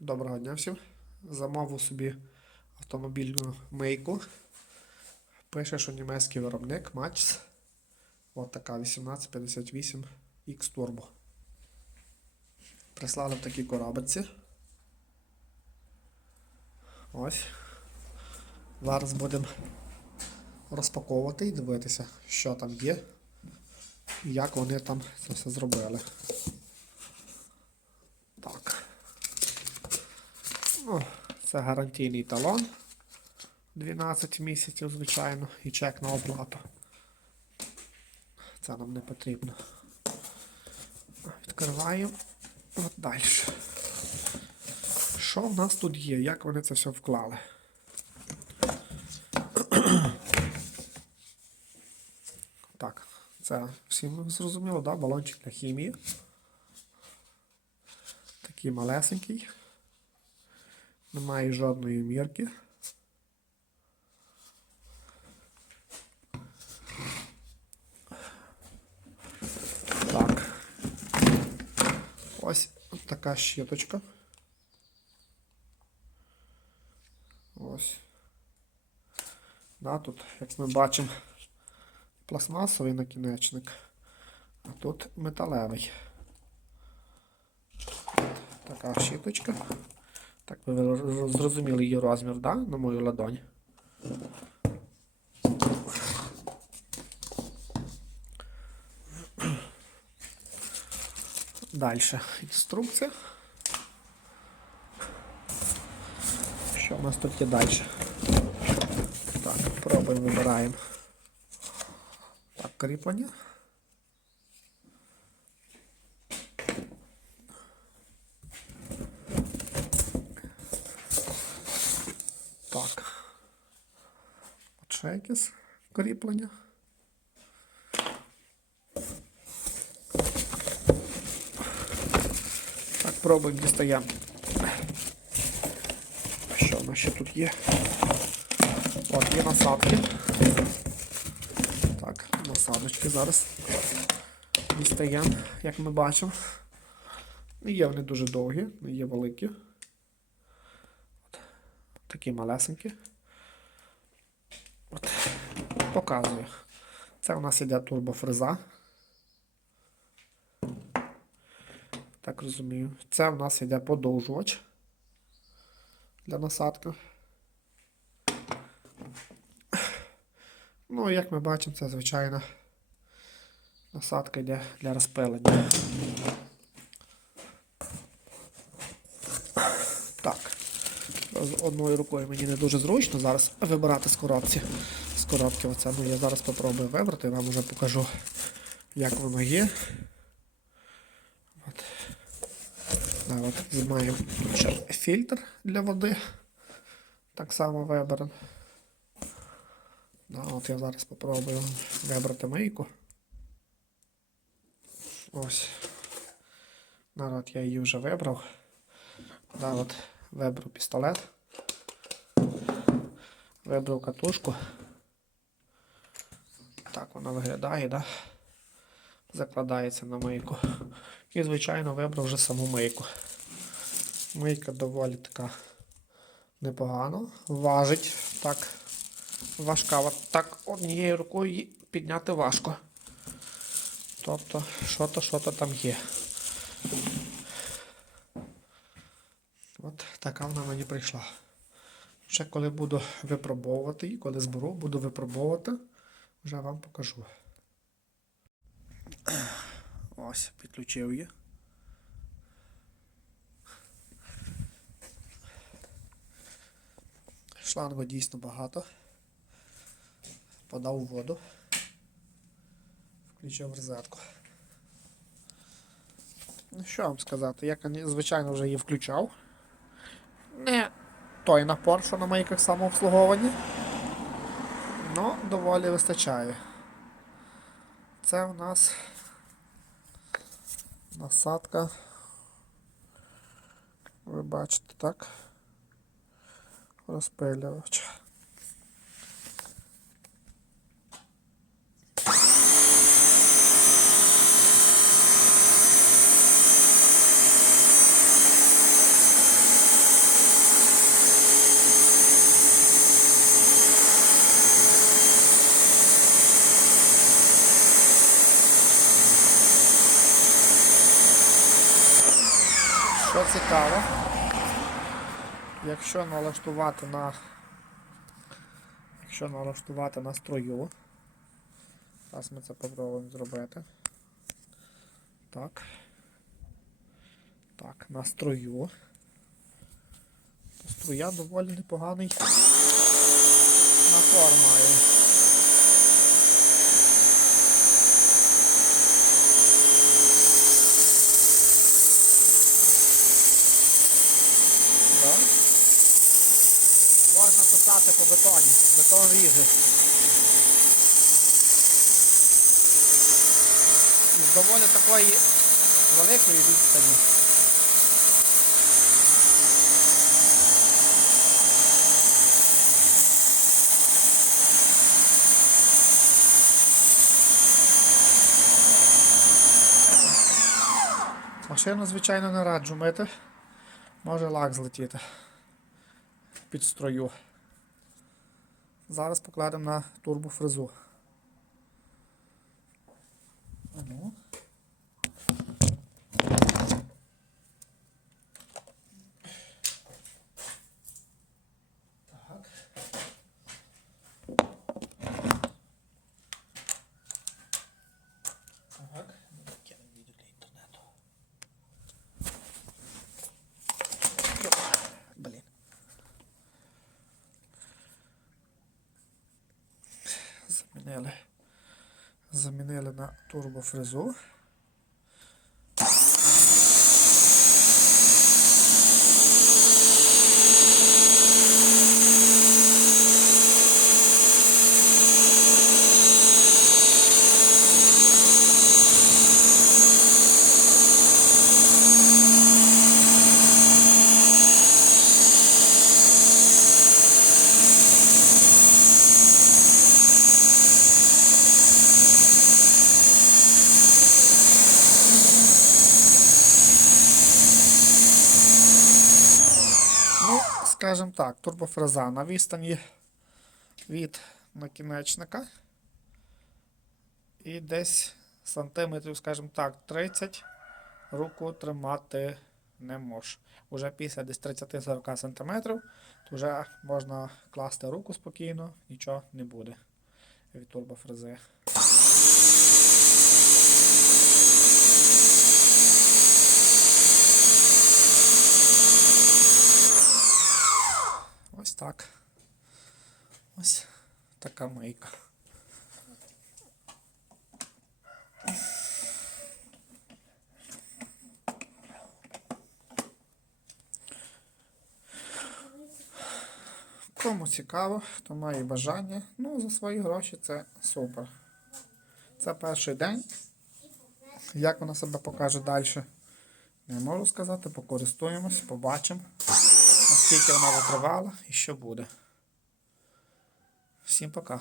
Доброго дня всім. Замовив собі автомобільну мийку. Пише, що німецький виробник Match. Ось така 1858 X Turbo. Прислали в такій коробці. Ось. Зараз будемо розпаковувати і дивитися, що там є і як вони там це все зробили. Так. Ну, це гарантійний талон. 12 місяців, звичайно, і чек на оплату. Це нам не потрібно. Відкриваємо. От далі. Що в нас тут є? Як вони це все вклали? Так, це всім зрозуміло, да? балончик для хімії. Такий малесенький. Немає жодної мірки. Так. Ось така щіточка. Ось. Да, тут, як ми бачимо, пластмасовий накінечник, а тут металевий. Така щіточка. Так ви роз- зрозуміли її розмір, да? На мою ладонь. Далі інструкція. Що в нас тут є далі? Так, пробуємо, вибираємо. Так, кріплення. Так. Ще якесь кріплення. Так, пробуємо дістаємо. Що в нас ще тут є? От є насадки. Так, насадочки зараз дістаємо, як ми бачимо. Є вони дуже довгі, є великі. Такі малесенькі. От. Показую. Це у нас іде турбофреза. Так розумію. Це у нас іде подовжувач для насадки. Ну, як ми бачимо, це звичайна насадка йде для розпилення. Так. З одною рукою мені не дуже зручно зараз вибирати з коробці. З коробки оце. Ну, я зараз спробую вибрати, вам вже покажу, як воно є. От. Да, от ще фільтр для води. Так само виберемо. Да, от я зараз спробую вибрати мийку. Ось. Народ, я її вже вибрав. Да, от вибрав пістолет. Вибрав катушку. Так вона виглядає, да? закладається на мийку. І, звичайно, вибрав вже саму мийку. Мийка доволі така непогано. Важить так важка. Так однією рукою її підняти важко. Тобто, що-то, що-то там є. От така вона мені прийшла. Ще коли буду випробовувати її, коли зберу, буду випробовувати, вже вам покажу. Ось, підключив її. Шлангу дійсно багато. Подав воду. Включив розетку. Ну, що вам сказати, я, звичайно, вже її включав. Не той напор, що на майках самообслуговані. Ну, доволі вистачає. Це у нас насадка. Ви бачите, так? Розпилювач. Що цікаво, якщо налаштувати на якщо налаштувати на струю, зараз ми це попробуємо зробити. Так. Так, на струю. Струя доволі непоганий напор має. Да. Писати по бетоні. Бетон ріже. І з доволі такої великої відстані. Машину, звичайно, не раджу мити. Може лак злетіти під строю. Зараз покладемо на турбофрезу. Ну. zamenjale, zamenjale na turbofrezo. Скажімо так, турбофреза на відстані від накінечника. І десь сантиметрів, скажімо так, 30 руку тримати не може. Уже після десь 30-40 сантиметрів то вже можна класти руку спокійно, нічого не буде від турбофрези. Ось так. Ось така мийка. Кому цікаво, хто має бажання, ну за свої гроші це супер. Це перший день. Як вона себе покаже далі, не можу сказати, покористуємось, побачимо наскільки вона витривала і що буде. Всім пока.